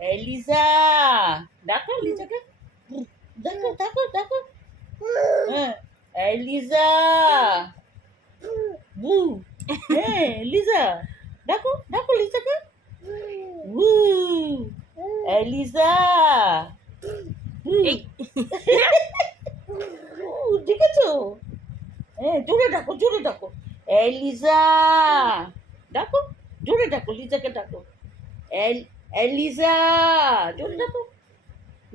Eliza, ডাকো লিজাকে, ডাকো ডাকো ডাকো। হ্যাঁ, এলিজা, বু। হ্যাঁ, লিজা, ডাকো ডাকো লিজাকে। বু, এলিজা। এই দেখেছো? হ্যাঁ, জোরে ডাকো জোরে ডাকো। এলিজা, ডাকো জোরে ডাকো লিজাকে ডাকো। এলিজা, জোরে ডাকো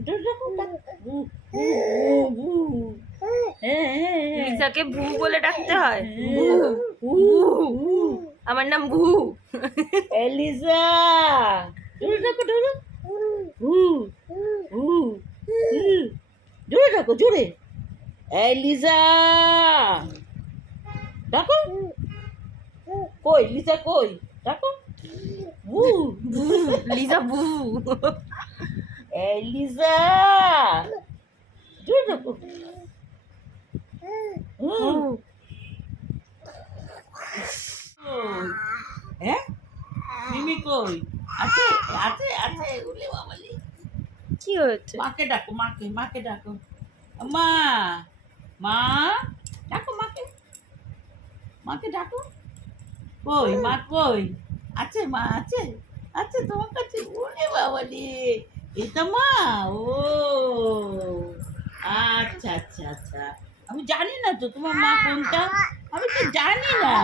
জোরে ডাকো ডাকো। বু বু বু বু। হ্যাঁ হ্যাঁ হ্যাঁ। লিজাকে ভু বলে ডাকতে হয়। ভু বু বু। আমার নাম ভু। এলিজা, জোরে ডাকো জোরে। বু বু বু। জোরে ডাকো জোরে। এলিজা, ডাকো। কই লিজা কই? ডাকো। বু। ভু লিজা ভু। এলিজা, জোরে ডাকো। হুম। কই? হ্যাঁ, মিমি কই? আছে আছে আছে। উলে বাবালি। কি হয়েছে? মাকে ডাকো মাকে মাকে ডাকো। মা, মা, ডাকো মাকে, মাকে ডাকো। কই মা কই? আছে মা আছে, আছে তোমার কাছে। ওরে বাবা রে, এটা মা। ও আচ্ছা আচ্ছা আচ্ছা। আমি জানি না তো তোমার মা কোনটা, আমি তো জানি না।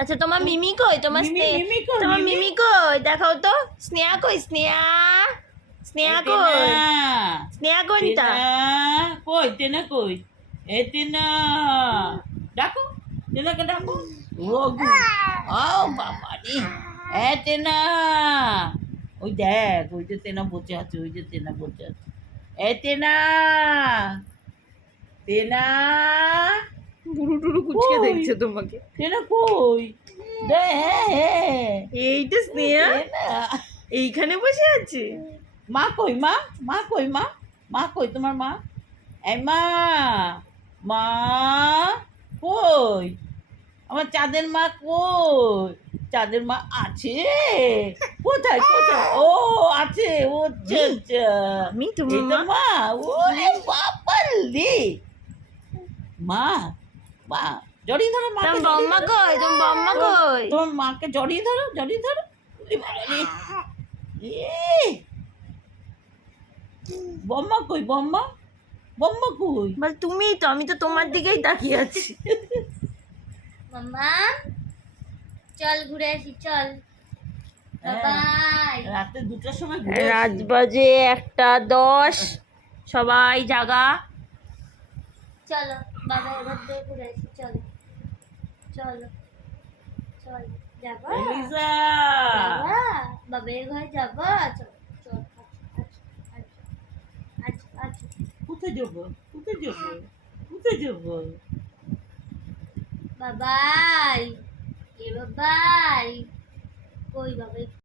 আচ্ছা তোমার মিমি কই? তোমার মিমি স্নেহ, মিমি কই? তোমার মিমি মিমি কই? দেখাও তো। স্নেহা কই? স্নেহা, স্নেহা এতে কই? না, স্নেহা কোনটা? তেনা কই? তেনা কই? এ তেনা, ডাকো তেনাকে ডাকো। ও গু, ও বাবা রে, এ তেনা। ওই দেখ, ওই যে তেনা বসে আছে, ওই যে তেনা বসে আছে। এ তেনা, তেনা বুড়ু টুরু কুচকে কই? দেখছে তোমাকে। তেনা কই? দে হ্যাঁ হ্যাঁ। এইটা স্নেহা তেনা, এইখানে বসে আছে। মা কই? মা, মা কই? মা, মা কই তোমার মা? এই মা, মা কই? আমার চাঁদের মা কই? চাঁদের মা আছে কোথায় কোথায়? ও আছে, ও আচ্ছা আচ্ছা। আমি তোমার এই তো মা? মা। ওরে বাবারে, মা, মা জড়িয়ে ধরো মাকে, তোমার জড়িয়ে বম্মা ধরো। কই? তোমার বম্মা কই? তোমার মাকে জড়িয়ে ধরো, জড়িয়ে ধরো। ওরে বাবারে, এ বম্মা কই? বম্মা, বম্মা কই? বল তুমিই তো, আমি তো তোমার দিকেই তাকিয়ে আছি। মাম্মা চল ঘুরে আসি চল হ্যাঁ, বাবাই রাতে 2টার সময় ঘুরে রাত আসি। বাজে 1:10, সবাই জাগা। চলো বাবা এবার দিয়ে ঘুরে আসি চলো চলো চল যাবা এলিজা, যাবা বাবার ঘরে যাবা চল চল আচ্ছা আচ্ছা কোথায় যাবো? কোথায় যাবো? কোথায় যাবো? বাবাই এ বাবাই কই বাবাই